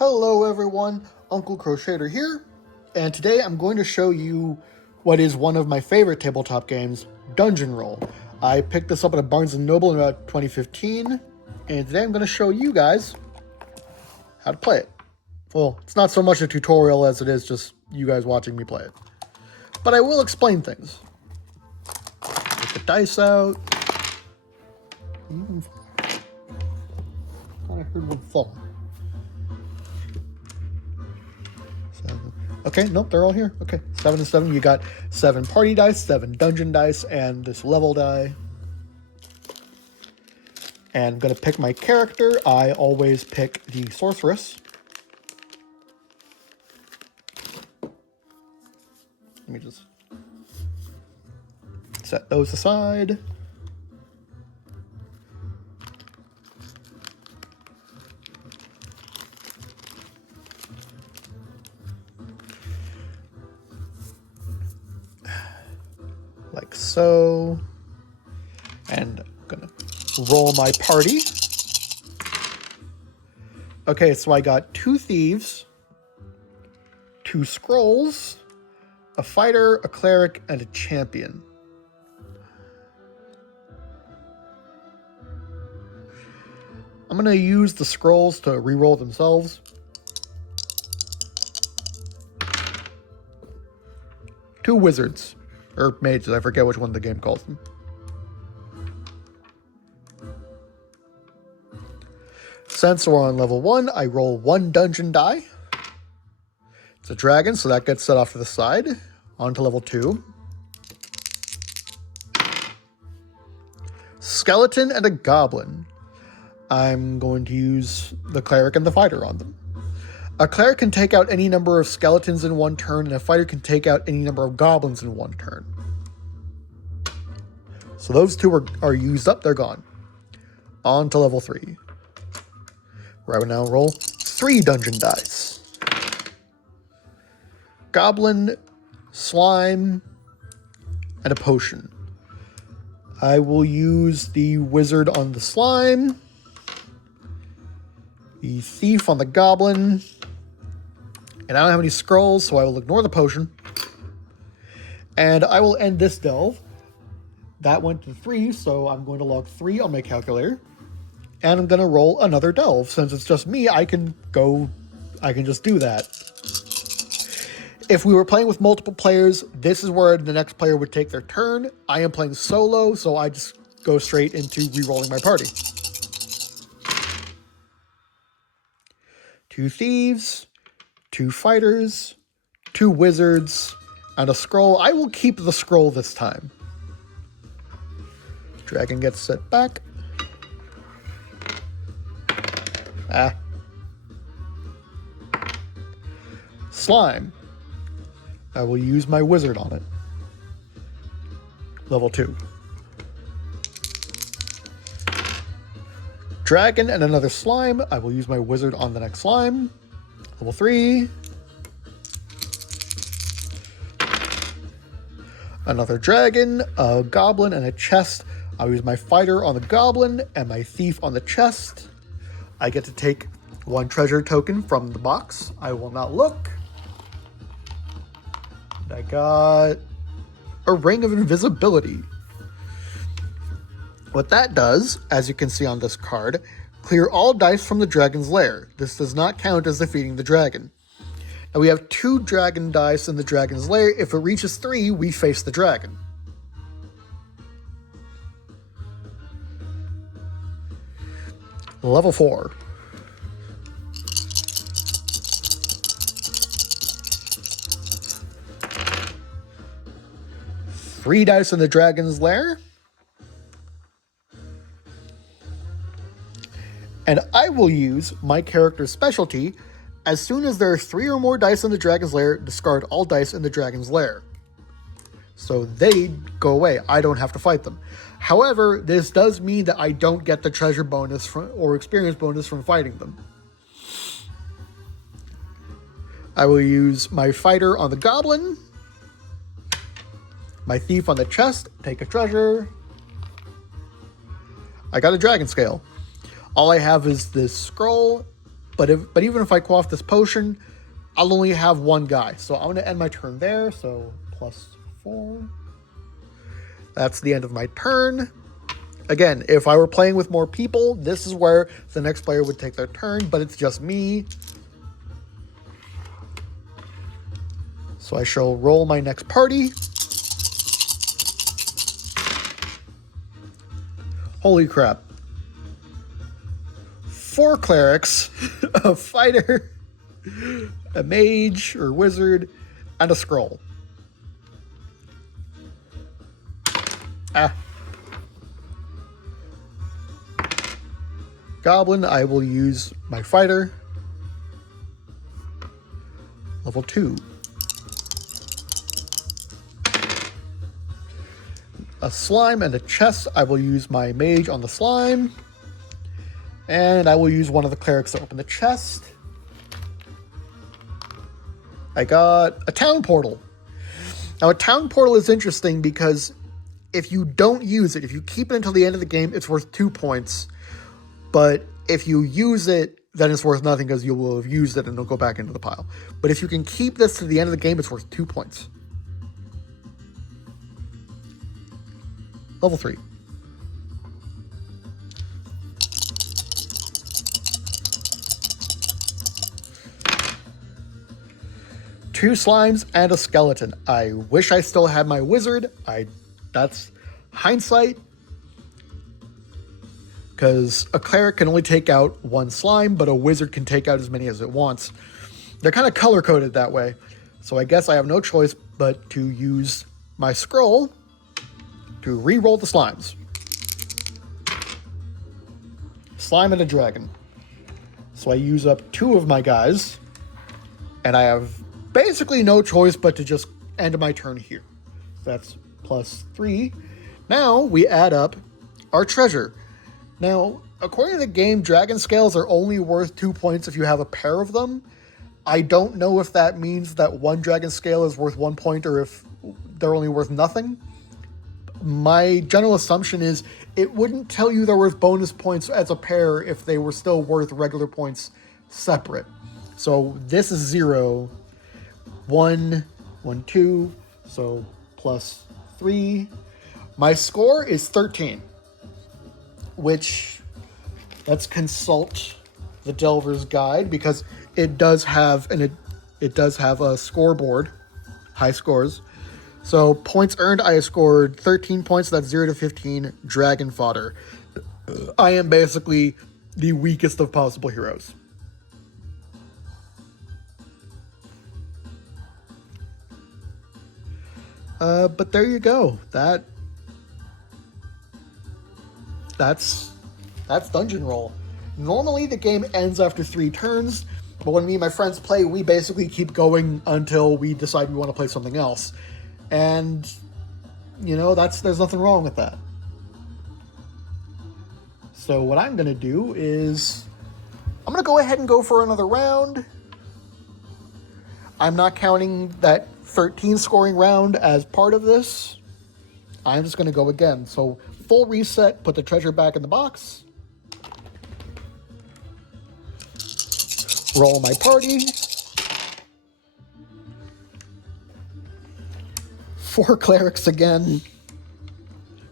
Hello everyone, Uncle Crochater here, and today I'm going to show you what is one of my favorite tabletop games, Dungeon Roll. I picked this up at a Barnes & Noble in about 2015, and today I'm going to show you guys how to play it. Well, it's not so much a tutorial as it is just you guys watching me play it. But I will explain things. Get the dice out. I thought I heard one fall. Okay, nope, they're all here. Okay, 7 and 7. You got 7 party dice, 7 dungeon dice, and this level die. And I'm going to pick my character. I always pick the sorceress. Let me just set those aside. Like so. And I'm gonna roll my party. Okay, so I got 2 thieves, 2 scrolls, a fighter, a cleric, and a champion. I'm gonna use the scrolls to reroll themselves. 2 wizards. Or mages, I forget which one the game calls them. Since we're on level 1, I roll 1 dungeon die. It's a dragon, so that gets set off to the side. On to level 2. Skeleton and a goblin. I'm going to use the cleric and the fighter on them. A cleric can take out any number of skeletons in one turn, and a fighter can take out any number of goblins in one turn. So those 2 are used up, they're gone. On to level 3. Where I would now roll 3 dungeon dice. Goblin, slime, and a potion. I will use the wizard on the slime, the thief on the goblin, and I don't have any scrolls, so I will ignore the potion. And I will end this delve. That went to 3, so I'm going to log 3 on my calculator. And I'm going to roll another delve. Since it's just me, I can just do that. If we were playing with multiple players, this is where the next player would take their turn. I am playing solo, so I just go straight into re-rolling my party. 2 thieves, 2 fighters, 2 wizards, and a scroll. I will keep the scroll this time. Dragon gets set back. Slime. I will use my wizard on it. Level 2. Dragon and another slime. I will use my wizard on the next slime. Level 3. Another dragon, a goblin, and a chest. I'll use my fighter on the goblin and my thief on the chest. I get to take 1 treasure token from the box. I will not look. And I got a ring of invisibility. What that does, as you can see on this card, clear all dice from the dragon's lair. This does not count as defeating the dragon. Now we have 2 dragon dice in the dragon's lair. If it reaches 3, we face the dragon. Level 4. Three dice in the dragon's lair. And I will use my character's specialty. As soon as there are 3 or more dice in the dragon's lair, discard all dice in the dragon's lair. So they go away. I don't have to fight them. However, this does mean that I don't get the treasure bonus or experience bonus from fighting them. I will use my fighter on the goblin, my thief on the chest, take a treasure. I got a dragon scale. All I have is this scroll, but even if I quaff this potion, I'll only have one guy. So I'm going to end my turn there. So +4. That's the end of my turn. Again, if I were playing with more people, this is where the next player would take their turn, but it's just me. So I shall roll my next party. Holy crap. 4 clerics, a fighter, a mage or wizard, and a scroll. Goblin, I will use my fighter. Level 2. A slime and a chest, I will use my mage on the slime. And I will use one of the clerics to open the chest. I got a town portal. Now a town portal is interesting because if you don't use it, if you keep it until the end of the game, it's worth 2 points. But if you use it, then it's worth nothing because you will have used it and it'll go back into the pile. But if you can keep this to the end of the game, it's worth 2 points. Level 3. Two slimes and a skeleton. I wish I still had my wizard. That's hindsight. Because a cleric can only take out 1 slime, but a wizard can take out as many as it wants. They're kind of color-coded that way. So I guess I have no choice but to use my scroll to re-roll the slimes. Slime and a dragon. So I use up 2 of my guys, and I have basically no choice but to just end my turn here. That's +3. Now we add up our treasure. Now, according to the game, dragon scales are only worth 2 points if you have a pair of them. I don't know if that means that 1 dragon scale is worth 1 point or if they're only worth nothing. My general assumption is it wouldn't tell you they're worth bonus points as a pair if they were still worth regular points separate. So this is 0, 1, 1, 2, so +3. My score is 13, which, let's consult the Delver's Guide because it does have a scoreboard, high scores. So points earned, I scored 13 points. That's 0 to 15. Dragon fodder. I am basically the weakest of possible heroes. But there you go. That's Dungeon Roll. Normally the game ends after 3 turns, but when me and my friends play, we basically keep going until we decide we want to play something else. And, you know, there's nothing wrong with that. So what I'm going to do is I'm going to go ahead and go for another round. I'm not counting that 13 scoring round as part of this. I'm just going to go again. So full reset, put the treasure back in the box. Roll my party. 4 clerics again.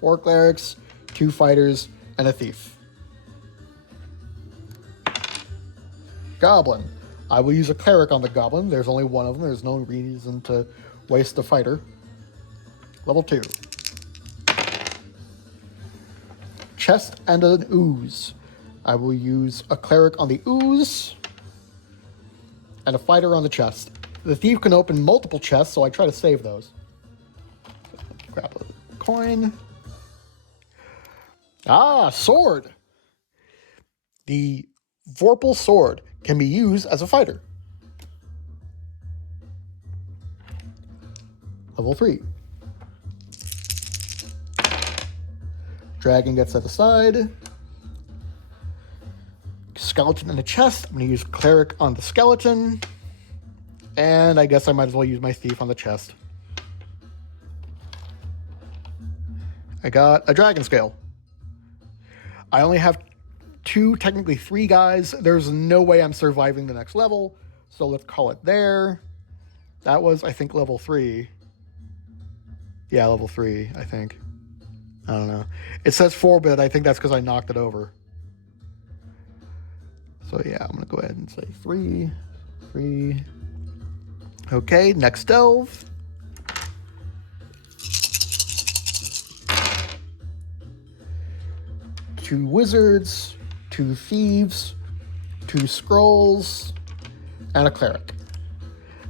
4 clerics, 2 fighters, and a thief. Goblin. I will use a cleric on the goblin. There's only 1 of them. There's no reason to waste a fighter. Level 2. Chest and an ooze. I will use a cleric on the ooze and a fighter on the chest. The thief can open multiple chests, so I try to save those. Grab a coin. Sword. The Vorpal sword can be used as a fighter. Level 3. Dragon gets set aside. Skeleton in the chest. I'm going to use cleric on the skeleton. And I guess I might as well use my thief on the chest. I got a dragon scale. I only have 2, technically 3 guys. There's no way I'm surviving the next level. So let's call it there. That was, I think, level 3. Yeah, level 3, I think. I don't know. It says 4, but I think that's because I knocked it over. So yeah, I'm going to go ahead and say 3. Okay, next delve. Two wizards, 2 thieves, 2 scrolls, and a cleric.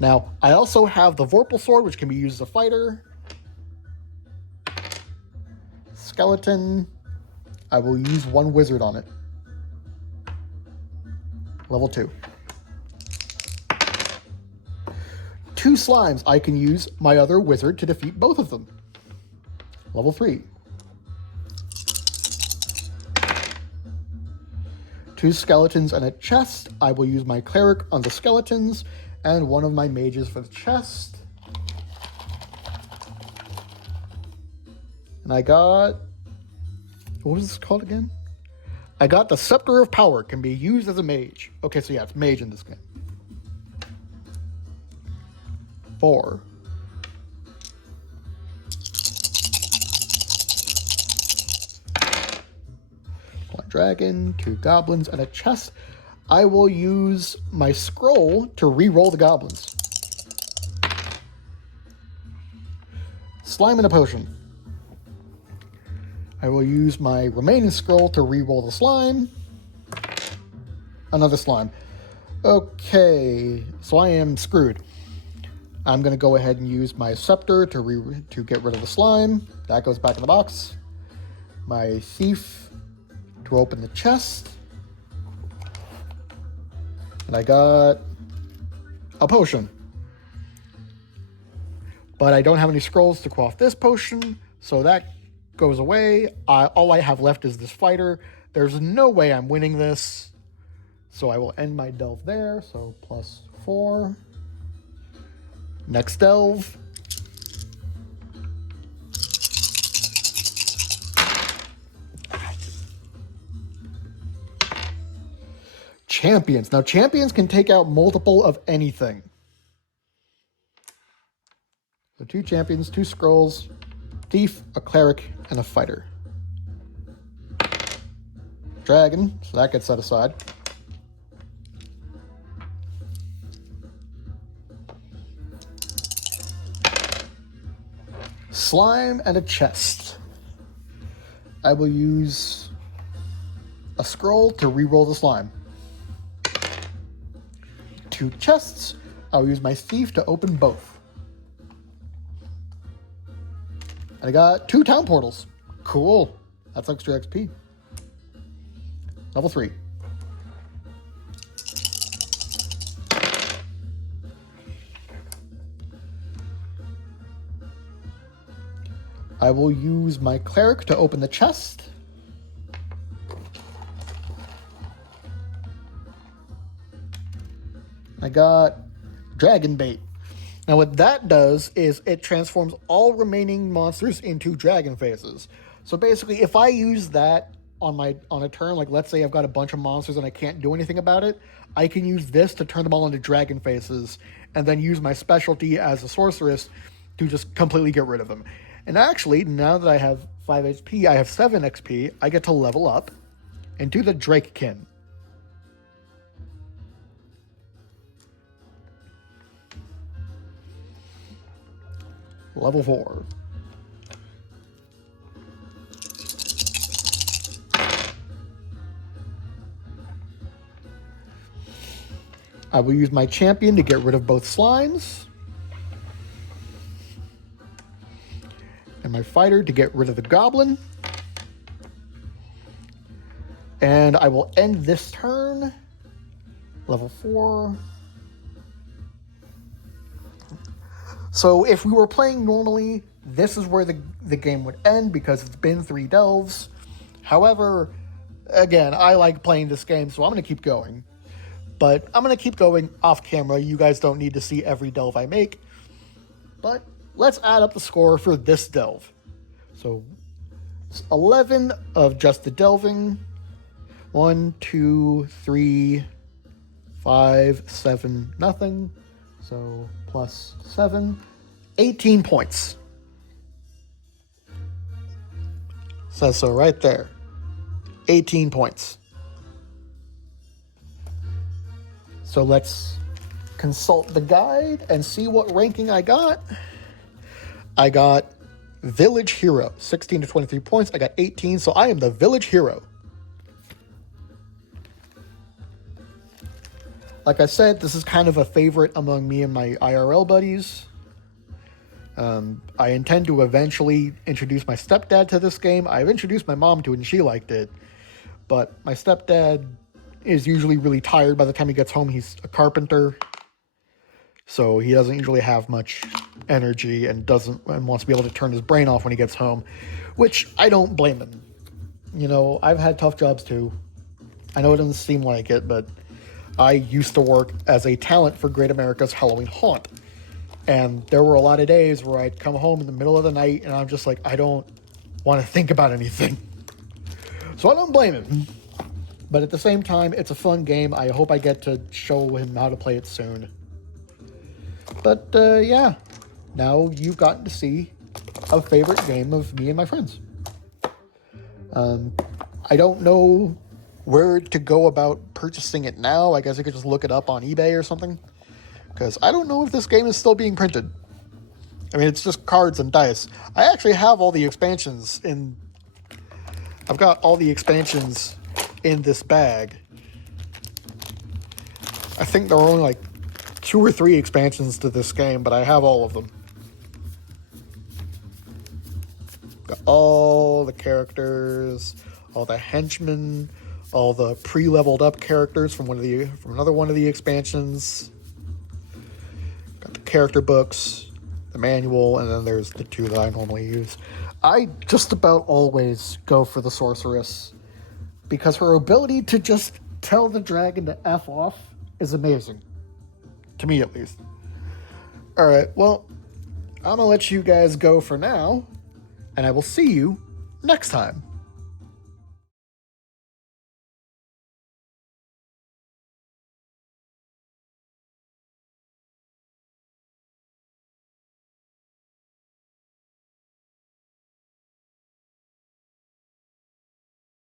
Now, I also have the Vorpal Sword, which can be used as a fighter. Skeleton. I will use 1 wizard on it. Level 2. 2 slimes. I can use my other wizard to defeat both of them. Level 3. 2 skeletons and a chest. I will use my cleric on the skeletons and 1 of my mages for the chest. And I got... what was this called again? I got the Scepter of Power. Can be used as a mage. Okay, so yeah, it's mage in this game. 4. One dragon, 2 goblins, and a chest. I will use my scroll to re-roll the goblins. Slime and a potion. I will use my remaining scroll to re-roll the slime. Another slime. Okay, so I am screwed. I'm going to go ahead and use my scepter to get rid of the slime. That goes back in the box. My thief to open the chest. And I got a potion. But I don't have any scrolls to quaff this potion, so that goes away. All I have left is this fighter. There's no way I'm winning this. So I will end my delve there. So +4. Next delve. Champions. Now, champions can take out multiple of anything. So 2 champions, 2 scrolls, thief, a cleric, and a fighter. Dragon, so that gets set aside. Slime and a chest. I will use a scroll to re-roll the slime. 2 chests. I'll use my thief to open both. And I got 2 town portals. Cool. That's extra XP. Level 3. I will use my cleric to open the chest. I got dragon bait. Now what that does is it transforms all remaining monsters into dragon faces. So basically if I use that on a turn, like let's say I've got a bunch of monsters and I can't do anything about it, I can use this to turn them all into dragon faces and then use my specialty as a sorceress to just completely get rid of them. And actually, now that I have 5 HP, I have 7 XP, I get to level up into the Drakekin. Level 4. I will use my champion to get rid of both slimes. And my fighter to get rid of the goblin. And I will end this turn. Level 4. So if we were playing normally, this is where the game would end because it's been 3 delves. However, again, I like playing this game, so I'm going to keep going. But I'm going to keep going off camera. You guys don't need to see every delve I make. But let's add up the score for this delve. So 11 of just the delving, 1, 2, 3, 5, 7, nothing. So plus 7, 18 points. Says so right there. 18 points. So let's consult the guide and see what ranking I got. I got Village Hero, 16 to 23 points. I got 18, so I am the Village Hero. Like I said, this is kind of a favorite among me and my IRL buddies. I intend to eventually introduce my stepdad to this game. I've introduced my mom to it and she liked it. But my stepdad is usually really tired by the time he gets home. He's a carpenter. So he doesn't usually have much energy and wants to be able to turn his brain off when he gets home. Which I don't blame him. You know, I've had tough jobs too. I know it doesn't seem like it, but I used to work as a talent for Great America's Halloween Haunt. And there were a lot of days where I'd come home in the middle of the night and I'm just like, I don't want to think about anything. So I don't blame him. But at the same time, it's a fun game. I hope I get to show him how to play it soon. But yeah, now you've gotten to see a favorite game of me and my friends. I don't know where to go about purchasing it now. I guess I could just look it up on eBay or something. Because I don't know if this game is still being printed. I mean, it's just cards and dice. I actually have all the expansions in... I've got all the expansions in this bag. I think there are only like 2 or 3 expansions to this game, but I have all of them. Got all the characters, all the henchmen, all the pre-leveled up characters from another one of the expansions. Got the character books, the manual, and then there's the 2 that I normally use. I just about always go for the sorceress because her ability to just tell the dragon to F off is amazing. To me, at least. Alright, well, I'm gonna let you guys go for now, and I will see you next time.